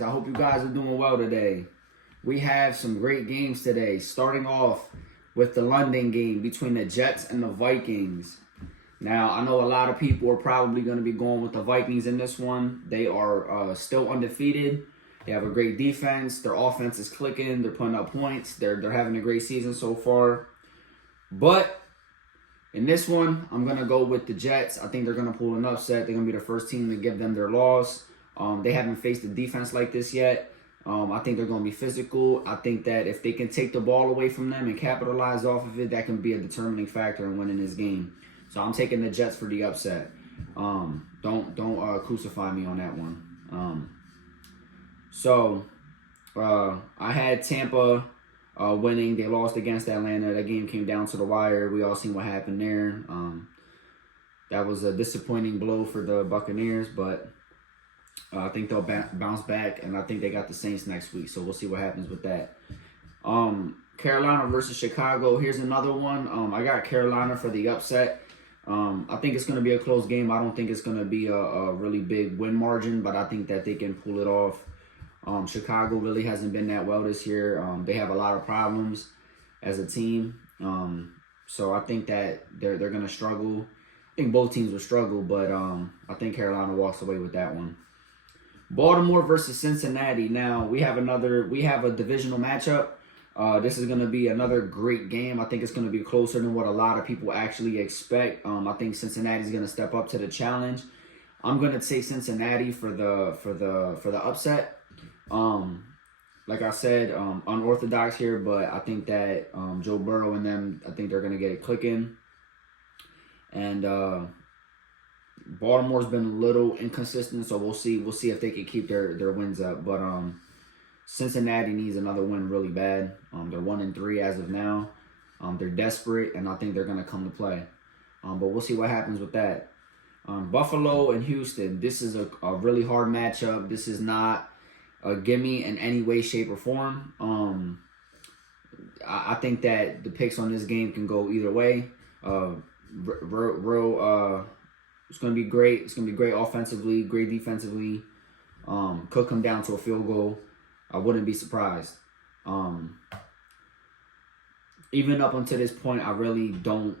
fans. I hope you guys are doing well today. We have some great games today, starting off with the London game between the Jets and the Vikings. Now, I know a lot of people are probably going to be going with the Vikings in this one. They are still undefeated. They have a great defense. Their offense is clicking. They're putting up points. They're having a great season so far. But in this one, I'm going to go with the Jets. I think they're going to pull an upset. They're going to be the first team to give them their loss. They haven't faced a defense like this yet. I think they're going to be physical. I think that if they can take the ball away from them and capitalize off of it, that can be a determining factor in winning this game. So I'm taking the Jets for the upset. Don't crucify me on that one. I had Tampa winning. They lost against Atlanta. That game came down to the wire. We all seen what happened there. That was a disappointing blow for the Buccaneers, but I think they'll bounce back, and I think they got the Saints next week, so we'll see what happens with that. Carolina versus Chicago. Here's another one. I got Carolina for the upset. I think it's going to be a close game. I don't think it's going to be a really big win margin, but I think that they can pull it off. Chicago really hasn't been that well this year. They have a lot of problems as a team. So I think that they're going to struggle. I think both teams will struggle, but I think Carolina walks away with that one. Baltimore versus Cincinnati. Now, we have a divisional matchup. This is going to be another great game. I think it's going to be closer than what a lot of people actually expect. I think Cincinnati's going to step up to the challenge. I'm going to take Cincinnati for the upset. Like I said, unorthodox here, but I think that Joe Burrow and them, I think they're going to get it clicking. And Baltimore's been a little inconsistent, so we'll see if they can keep their wins up. But Cincinnati needs another win really bad. They're 1-3 as of now. They're desperate, and I think they're going to come to play. But we'll see what happens with that. Buffalo and Houston. This is a really hard matchup. This is not a gimme in any way, shape, or form. I think that the picks on this game can go either way. It's going to be great. It's going to be great offensively, great defensively. Could come down to a field goal. I wouldn't be surprised. Even up until this point, I really don't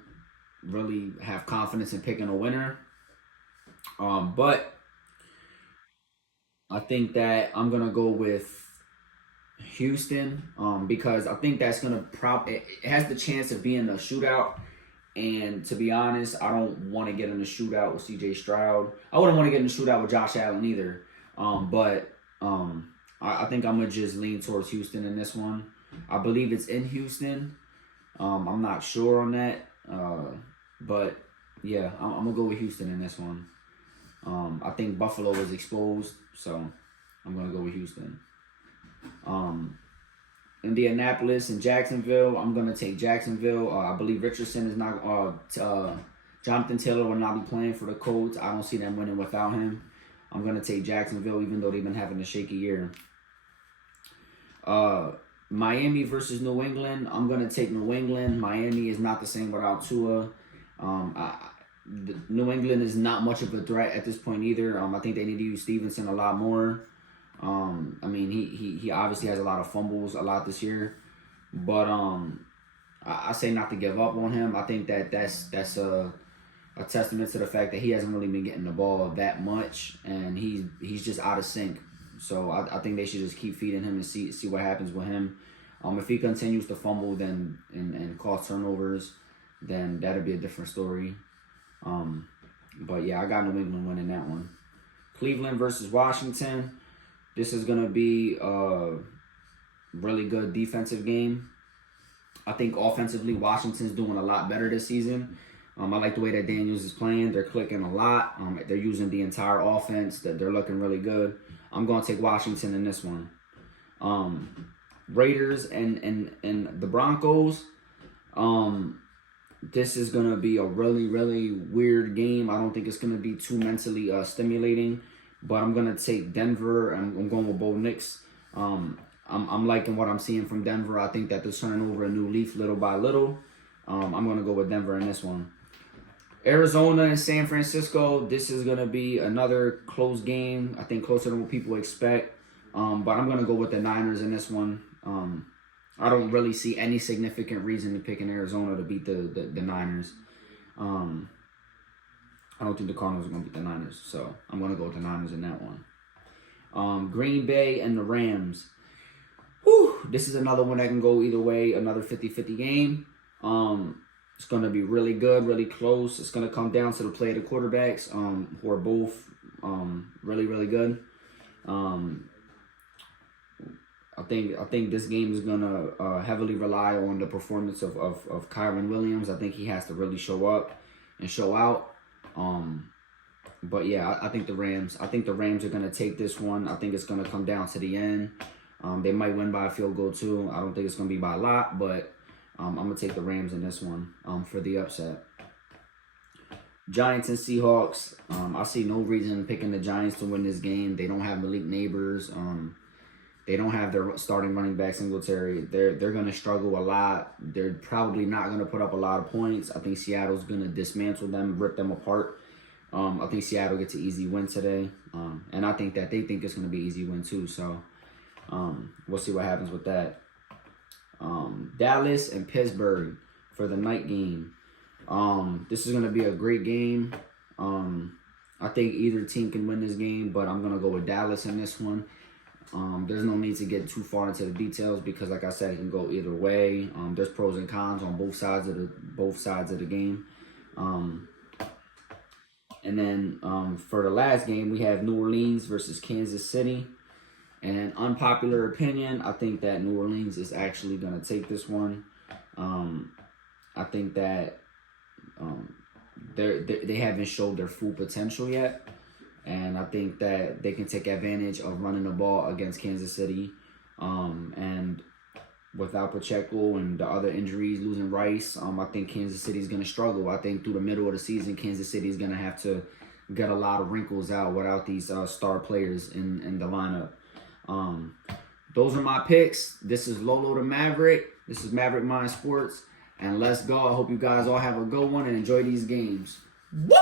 have confidence in picking a winner. But I think that I'm going to go with Houston because I think that's going to it has the chance of being a shootout. And to be honest, I don't want to get in a shootout with C.J. Stroud. I wouldn't want to get in a shootout with Josh Allen either. I think I'm going to just lean towards Houston in this one. I believe it's in Houston. I'm not sure on that. But, yeah, I'm going to go with Houston in this one. I think Buffalo was exposed, so I'm going to go with Houston. Indianapolis and Jacksonville, I'm going to take Jacksonville. I believe Richardson is not Jonathan Taylor will not be playing for the Colts. I don't see them winning without him. I'm going to take Jacksonville, even though they've been having a shaky year. Miami versus New England, I'm going to take New England. Miami is not the same without Tua. New England is not much of a threat at this point either. I think they need to use Stevenson a lot more. I mean, he obviously has a lot of fumbles a lot this year, but I say not to give up on him. I think that's a testament to the fact that he hasn't really been getting the ball that much, and he's just out of sync. So I think they should just keep feeding him and see what happens with him. If he continues to fumble and cause turnovers, then that'll be a different story. But yeah, I got New England winning that one. Cleveland versus Washington. This is going to be a really good defensive game. I think offensively, Washington's doing a lot better this season. I like the way that Daniels is playing. They're clicking a lot. They're using the entire offense. They're looking really good. I'm going to take Washington in this one. Raiders and the Broncos. This is going to be a really, really weird game. I don't think it's going to be too mentally stimulating. But I'm going to take Denver. I'm going with Bo Nix. I'm liking what I'm seeing from Denver. I think that they're turning over a new leaf little by little. I'm going to go with Denver in this one. Arizona and San Francisco. This is going to be another close game. I think closer than what people expect. But I'm going to go with the Niners in this one. I don't really see any significant reason to pick in Arizona to beat the Niners. I don't think the Cardinals are going to beat the Niners, so I'm going to go with the Niners in that one. Green Bay and the Rams. Whew, this is another one that can go either way, another 50-50 game. It's going to be really good, really close. It's going to come down to the play of the quarterbacks, who are both really, really good. I think this game is going to heavily rely on the performance of Kyron Williams. I think he has to really show up and show out. But yeah, I think the Rams are going to take this one. I think it's going to come down to the end. They might win by a field goal too. I don't think it's going to be by a lot, but I'm going to take the Rams in this one for the upset. Giants and Seahawks. I see no reason picking the Giants to win this game. They don't have Malik Neighbors. They don't have their starting running back Singletary. They're going to struggle a lot. They're probably not going to put up a lot of points. I think Seattle's going to dismantle them, rip them apart. I think Seattle gets an easy win today. And I think that they think it's going to be an easy win too. So we'll see what happens with that. Dallas and Pittsburgh for the night game. This is going to be a great game. I think either team can win this game, but I'm going to go with Dallas in this one. There's no need to get too far into the details because, like I said, it can go either way. There's pros and cons on both sides of the game. And then for the last game, we have New Orleans versus Kansas City. And an unpopular opinion, I think that New Orleans is actually going to take this one. I think that they haven't showed their full potential yet. And I think that they can take advantage of running the ball against Kansas City. And without Pacheco and the other injuries, losing Rice, I think Kansas City is going to struggle. I think through the middle of the season, Kansas City is going to have to get a lot of wrinkles out without these star players in the lineup. Those are my picks. This is Lolo the Maverick. This is Maverick Mind Sports. And let's go. I hope you guys all have a good one and enjoy these games. Woo!